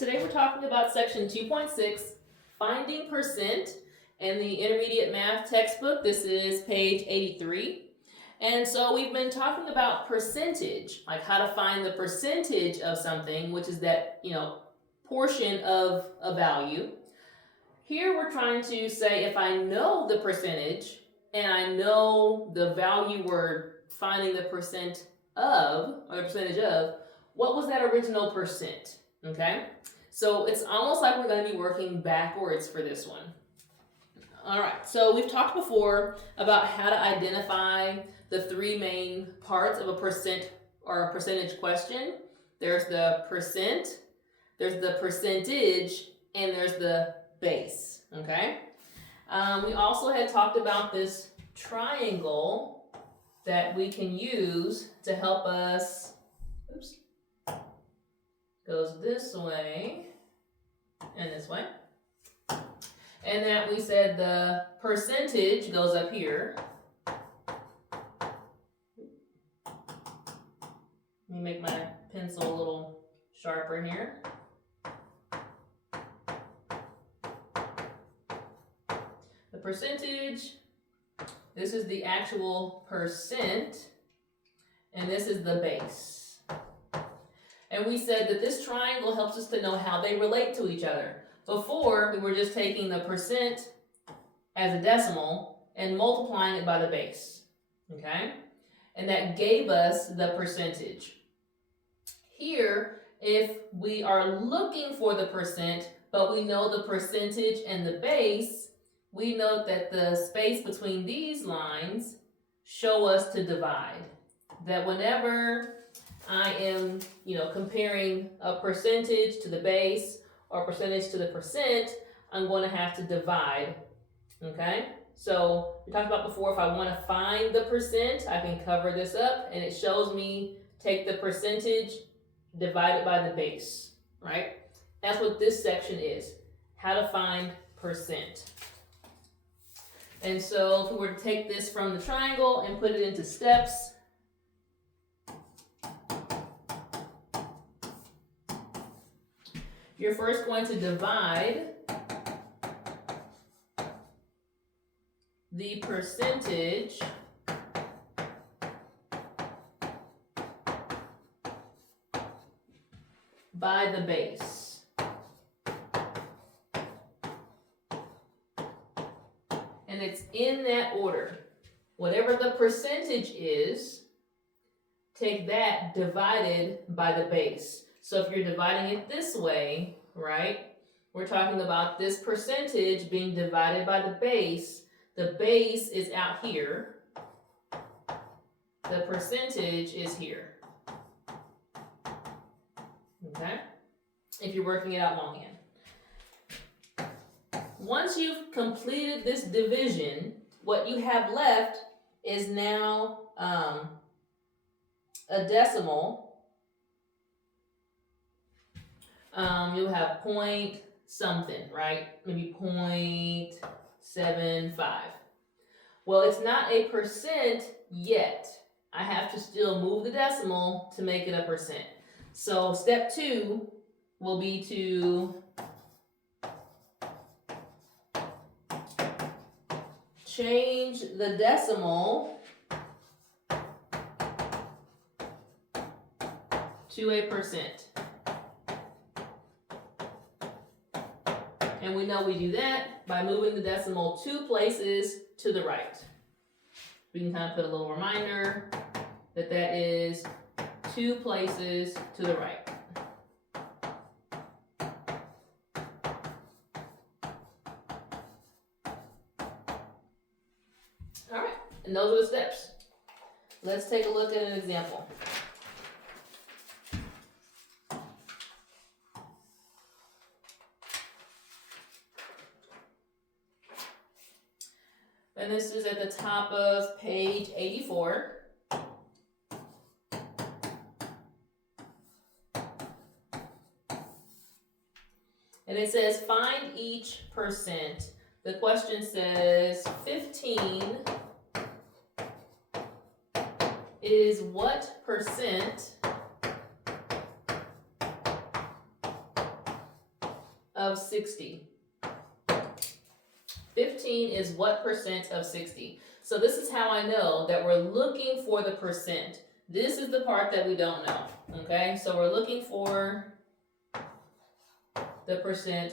Today we're talking about section 2.6, finding percent, in the intermediate math textbook. This is page 83. And so we've been talking about percentage, like how to find the percentage of something, which is that, portion of a value. Here we're trying to say if I know the percentage and I know the value we're finding the percent of, or the percentage of, what was that original percent? Okay, so it's almost like we're going to be working backwards for this one. All right, so we've talked before about how to identify the three main parts of a percent or a percentage question. There's the percent, there's the percentage, and there's the base, okay? We also had talked about this triangle that we can use to help us, goes this way and this way. And that we said the percentage goes up here. Let me make my pencil a little sharper here. The percentage, this is the actual percent, and this is the base. And we said that this triangle helps us to know how they relate to each other. Before, we were just taking the percent as a decimal and multiplying it by the base, okay? And that gave us the percentage. Here, if we are looking for the percent, but we know the percentage and the base, we note that the space between these lines show us to divide. That whenever I am, comparing a percentage to the base or percentage to the percent, I'm going to have to divide, okay? So we talked about before, if I want to find the percent, I can cover this up and it shows me take the percentage, divide it by the base, right? That's what this section is, how to find percent. And so if we were to take this from the triangle and put it into steps, you're first going to divide the percentage by the base. And it's in that order. Whatever the percentage is, take that divided by the base. So if you're dividing it this way, right, we're talking about this percentage being divided by the base. The base is out here. The percentage is here. Okay? If you're working it out longhand. Once you've completed this division, what you have left is now a decimal. You'll have point something, right? Maybe 0.75. Well, it's not a percent yet. I have to still move the decimal to make it a percent. So step 2 will be to change the decimal to a percent. And we know we do that by moving the decimal 2 places to the right. We can kind of put a little reminder that that is 2 places to the right. All right, and those are the steps. Let's take a look at an example. And this is at the top of page 84. And it says find each percent. The question says 15 is what percent of 60? 15 is what percent of 60? So this is how I know that we're looking for the percent. This is the part that we don't know, okay? So we're looking for the percent.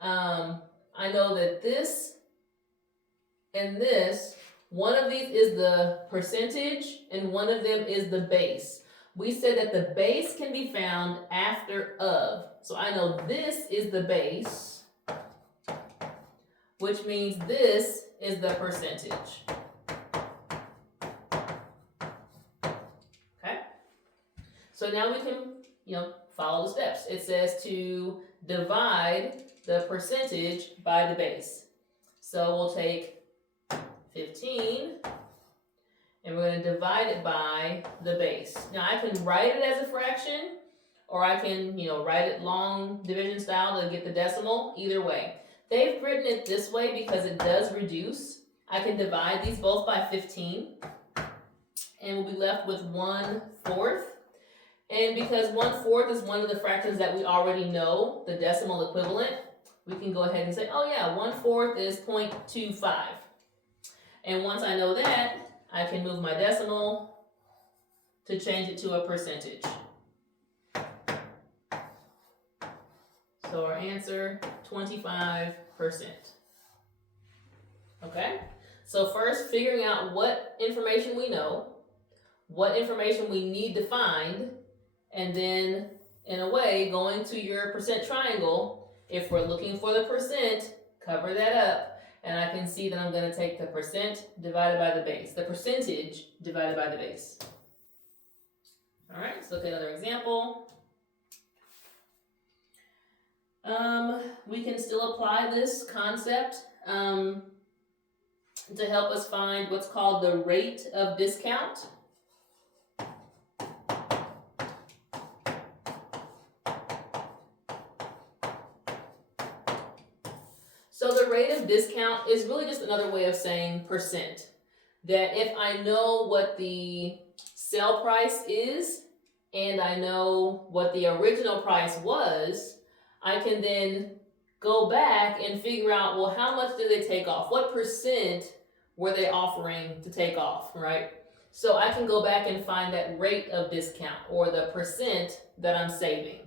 I know that this and this, one of these is the percentage and one of them is the base. We said that the base can be found after of. So I know this is the base, which means this is the percentage. Okay? So now we can, follow the steps. It says to divide the percentage by the base. So we'll take 15 and we're going to divide it by the base. Now I can write it as a fraction, or I can, write it long division style to get the decimal. Either way. They've written it this way because it does reduce. I can divide these both by 15 and we'll be left with 1/4. And because 1/4 is one of the fractions that we already know, the decimal equivalent, we can go ahead and say, oh yeah, 1/4 is 0.25. And once I know that, I can move my decimal to change it to a percentage. So our answer, 25%. Okay? So first, figuring out what information we know, what information we need to find, and then, in a way, going to your percent triangle. If we're looking for the percent, cover that up, and I can see that I'm going to take the percent divided by the base, the percentage divided by the base. All right, let's look at another example. We can still apply this concept to help us find what's called the rate of discount. So the rate of discount is really just another way of saying percent. That if I know what the sale price is and I know what the original price was, I can then go back and figure out, well, how much did they take off? What percent were they offering to take off, right? So I can go back and find that rate of discount or the percent that I'm saving.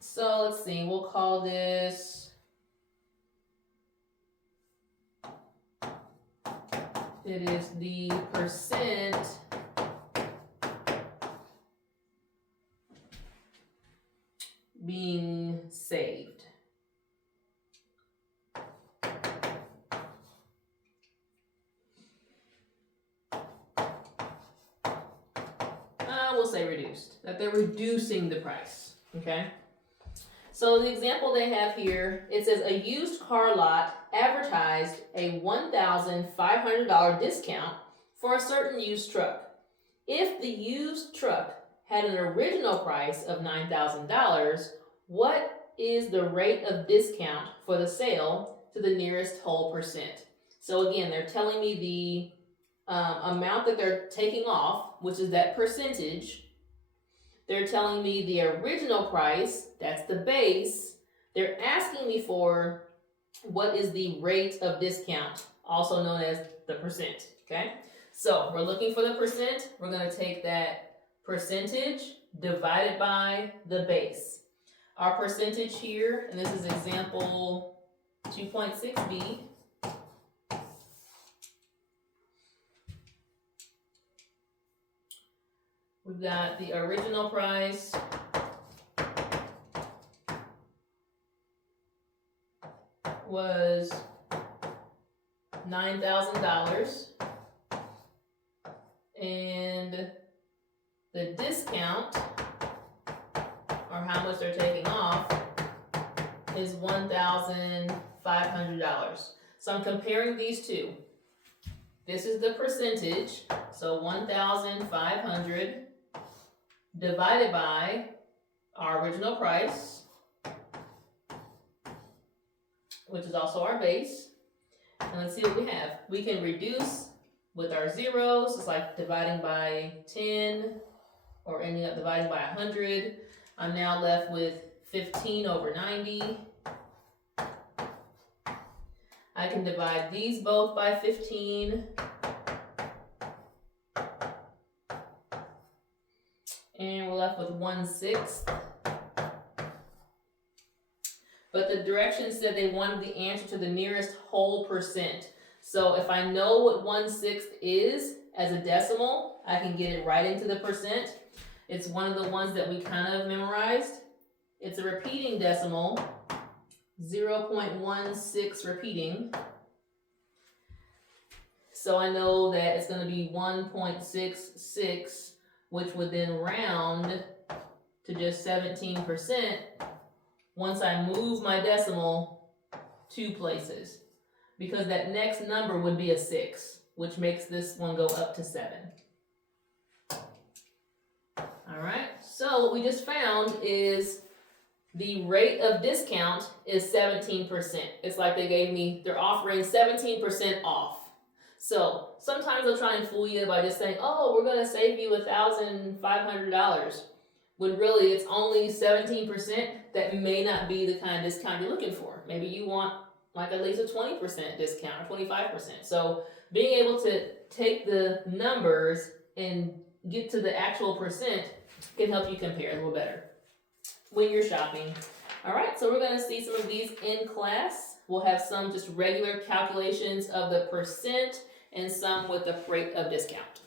So let's see, we'll call this, it is the percent being saved. We'll say reduced, that they're reducing the price, okay? So the example they have here, it says a used car lot advertised a $1,500 discount for a certain used truck. If the used truck had an original price of $9,000, what is the rate of discount for the sale to the nearest whole percent? So again, they're telling me the amount that they're taking off, which is that percentage. They're telling me the original price, that's the base. They're asking me for what is the rate of discount, also known as the percent, okay? So we're looking for the percent. We're going to take that percentage divided by the base. Our percentage here, and this is example 2.6b, we've got the original price was $9,000 and the discount, or how much they're taking off, is $1,500. So I'm comparing these two. This is the percentage, so 1,500 divided by our original price, which is also our base. And let's see what we have. We can reduce with our zeros. It's like dividing by 10 or ending up dividing by 100. I'm now left with 15 over 90. I can divide these both by 15. And we're left with 1/6. But the directions said they wanted the answer to the nearest whole percent. So if I know what 1/6 is as a decimal, I can get it right into the percent. It's one of the ones that we kind of memorized. It's a repeating decimal, 0.16 repeating. So I know that it's going to be 1.66, which would then round to just 17% once I move my decimal 2 places. Because that next number would be a 6, which makes this one go up to 7. Alright, so what we just found is the rate of discount is 17%. It's like they're offering 17% off. So sometimes they'll try and fool you by just saying, oh, we're going to save you $1,500. When really it's only 17%. That may not be the kind of discount you're looking for. Maybe you want like at least a 20% discount or 25%. So being able to take the numbers and get to the actual percent can help you compare a little better when you're shopping. All right, so we're going to see some of these in class. We'll have some just regular calculations of the percent and some with the rate of discount.